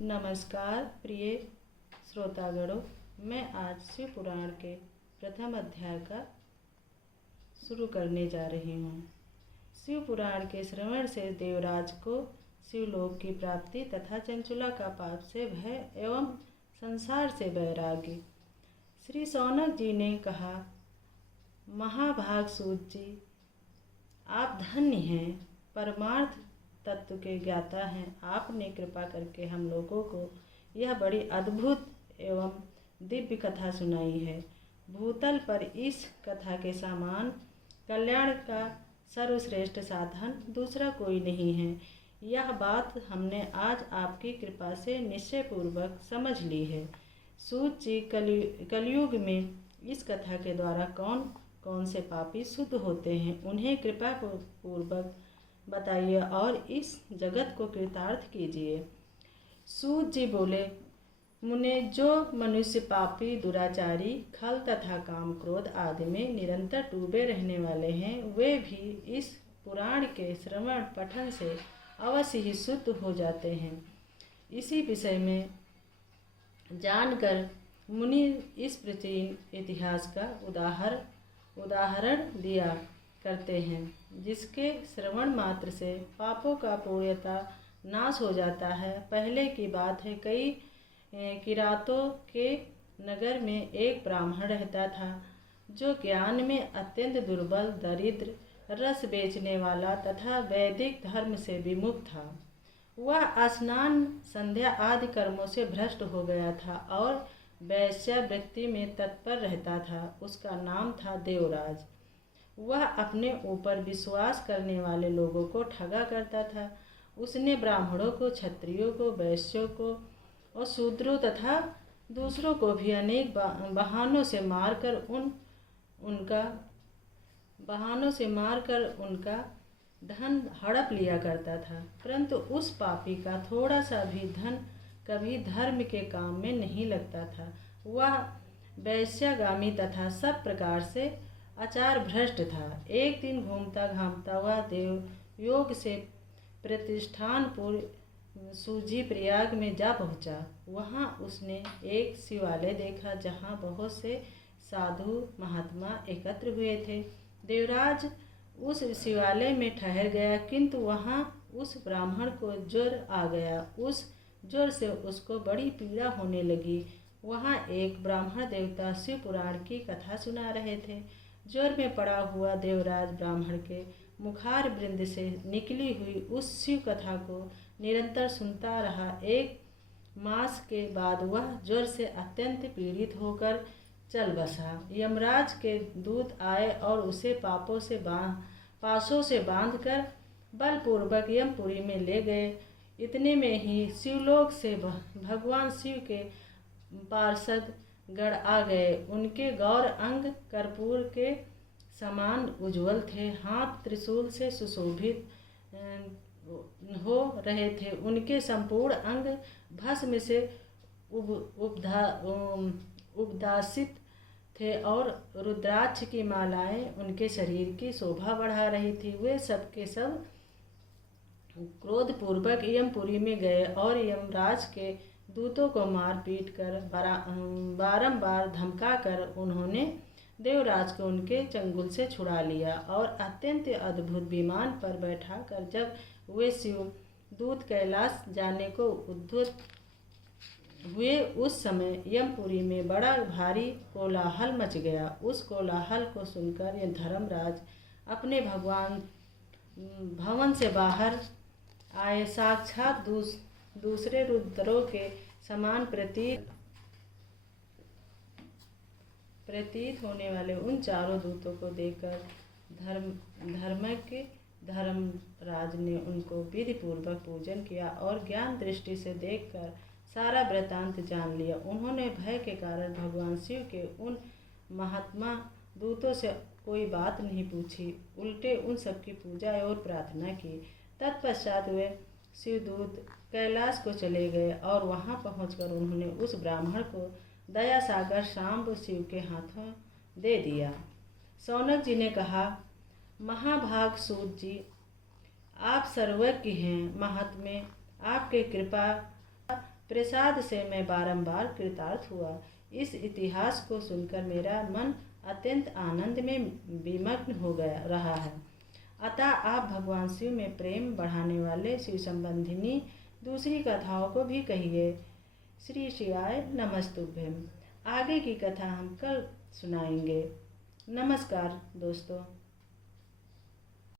नमस्कार प्रिय श्रोतागणों, मैं आज शिव पुराण के प्रथम अध्याय का शुरू करने जा रही हूँ। शिव पुराण के श्रवण से देवराज को शिवलोक की प्राप्ति तथा चंचुला का पाप से भय एवं संसार से वैराग्य। श्री शौनक जी ने कहा, महाभाग सूत जी, आप धन्य हैं, परमार्थ तत्व के ज्ञाता हैं। आपने कृपा करके हम लोगों को यह बड़ी अद्भुत एवं दिव्य कथा सुनाई है। भूतल पर इस कथा के समान कल्याण का सर्वश्रेष्ठ साधन दूसरा कोई नहीं है। यह बात हमने आज आपकी कृपा से निश्चय पूर्वक समझ ली है। सूत जी, कलयुग में इस कथा के द्वारा कौन कौन से पापी शुद्ध होते हैं, उन्हें कृपा पूर्वक बताइए और इस जगत को कृतार्थ कीजिए। सूत जी बोले, मुने, जो मनुष्य पापी, दुराचारी, खल तथा काम क्रोध आदि में निरंतर डूबे रहने वाले हैं, वे भी इस पुराण के श्रवण पठन से अवश्य ही शुद्ध हो जाते हैं। इसी विषय में जानकर मुनि इस प्राचीन इतिहास का उदाहरण दिया करते हैं, जिसके श्रवण मात्र से पापों का पूर्णतः नाश हो जाता है। पहले की बात है, कई किरातों के नगर में एक ब्राह्मण रहता था, जो ज्ञान में अत्यंत दुर्बल, दरिद्र, रस बेचने वाला तथा वैदिक धर्म से विमुख था। वह स्नान, संध्या आदि कर्मों से भ्रष्ट हो गया था और वैश्यावृत्ति में तत्पर रहता था। उसका नाम था देवराज। वह अपने ऊपर विश्वास करने वाले लोगों को ठगा करता था। उसने ब्राह्मणों को, क्षत्रियों को, वैश्यों को और शूद्रों तथा दूसरों को भी अनेक बहानों से मारकर उनका धन हड़प लिया करता था। परंतु उस पापी का थोड़ा सा भी धन कभी धर्म के काम में नहीं लगता था। वह वैश्यागामी तथा सब प्रकार से आचार भ्रष्ट था। एक दिन घूमता घामता वह देव योग से प्रतिष्ठानपुर सूझी प्रयाग में जा पहुँचा। वहाँ उसने एक शिवालय देखा, जहाँ बहुत से साधु महात्मा एकत्र हुए थे। देवराज उस शिवालय में ठहर गया, किंतु वहाँ उस ब्राह्मण को ज्वर आ गया। उस ज्वर से उसको बड़ी पीड़ा होने लगी। वहाँ एक ब्राह्मण देवता शिव पुराण की कथा सुना रहे थे। ज्वर में पड़ा हुआ देवराज ब्राह्मण के मुखार वृंद से निकली हुई उस शिव कथा को निरंतर सुनता रहा। एक मास के बाद वह ज्वर से अत्यंत पीड़ित होकर चल बसा। यमराज के दूत आए और उसे पासों से बांधकर बलपूर्वक यमपुरी में ले गए। इतने में ही शिवलोक से भगवान शिव के पार्षद गण आ गए। उनके गौर अंग कर्पूर के समान उज्ज्वल थे, हाथ त्रिशूल से सुशोभित हो रहे थे। उनके संपूर्ण अंग भस्म से उपदासित थे और रुद्राक्ष की मालाएं उनके शरीर की शोभा बढ़ा रही थी। वे सब के सब क्रोधपूर्वक यमपुरी में गए और यमराज के दूतों को मार पीट कर बारंबार धमका कर उन्होंने देवराज को उनके चंगुल से छुड़ा लिया और अत्यंत अद्भुत विमान पर बैठा कर जब वे शिव दूत कैलाश जाने को उद्युक्त हुए, उस समय यमपुरी में बड़ा भारी कोलाहल मच गया। उस कोलाहल को सुनकर यह धर्मराज अपने भवन से बाहर आए। साक्षात दूसरे रुद्रों के समान प्रतीत होने वाले उन चारों दूतों को देखकर धर्मराज ने उनको विधि पूर्वक पूजन किया और ज्ञान दृष्टि से देखकर सारा वृतांत जान लिया। उन्होंने भय के कारण भगवान शिव के उन महात्मा दूतों से कोई बात नहीं पूछी, उल्टे उन सबकी पूजा और प्रार्थना की। तत्पश्चात वे शिवदूत कैलाश को चले गए और वहां पहुंचकर उन्होंने उस ब्राह्मण को दया सागर शांब शिव के हाथों दे दिया। शौनक जी ने कहा, महाभाग सूत जी, आप सर्वज्ञ हैं, महात्म्य आपके कृपा प्रसाद से मैं बारंबार कृतार्थ हुआ। इस इतिहास को सुनकर मेरा मन अत्यंत आनंद में विमग्न हो गया रहा है। अतः आप भगवान शिव में प्रेम बढ़ाने वाले शिव संबंधिनी दूसरी कथाओं को भी कहिए। श्री शिवाय नमस्तुभ्यम। आगे की कथा हम कल सुनाएंगे। नमस्कार दोस्तों।